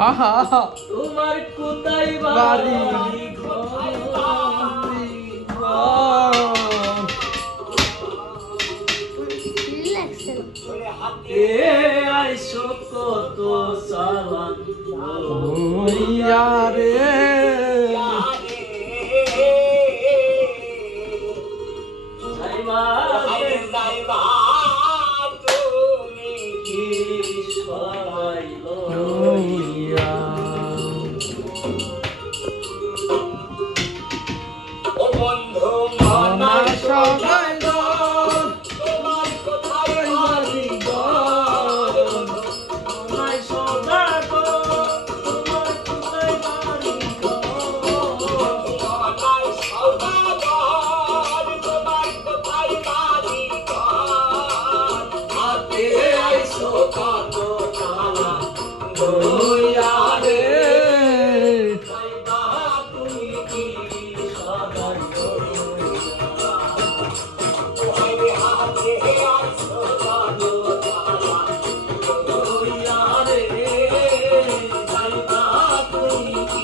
আহা। তোমার কোথায় বাড়ি? রে তুমি কি সাধারণ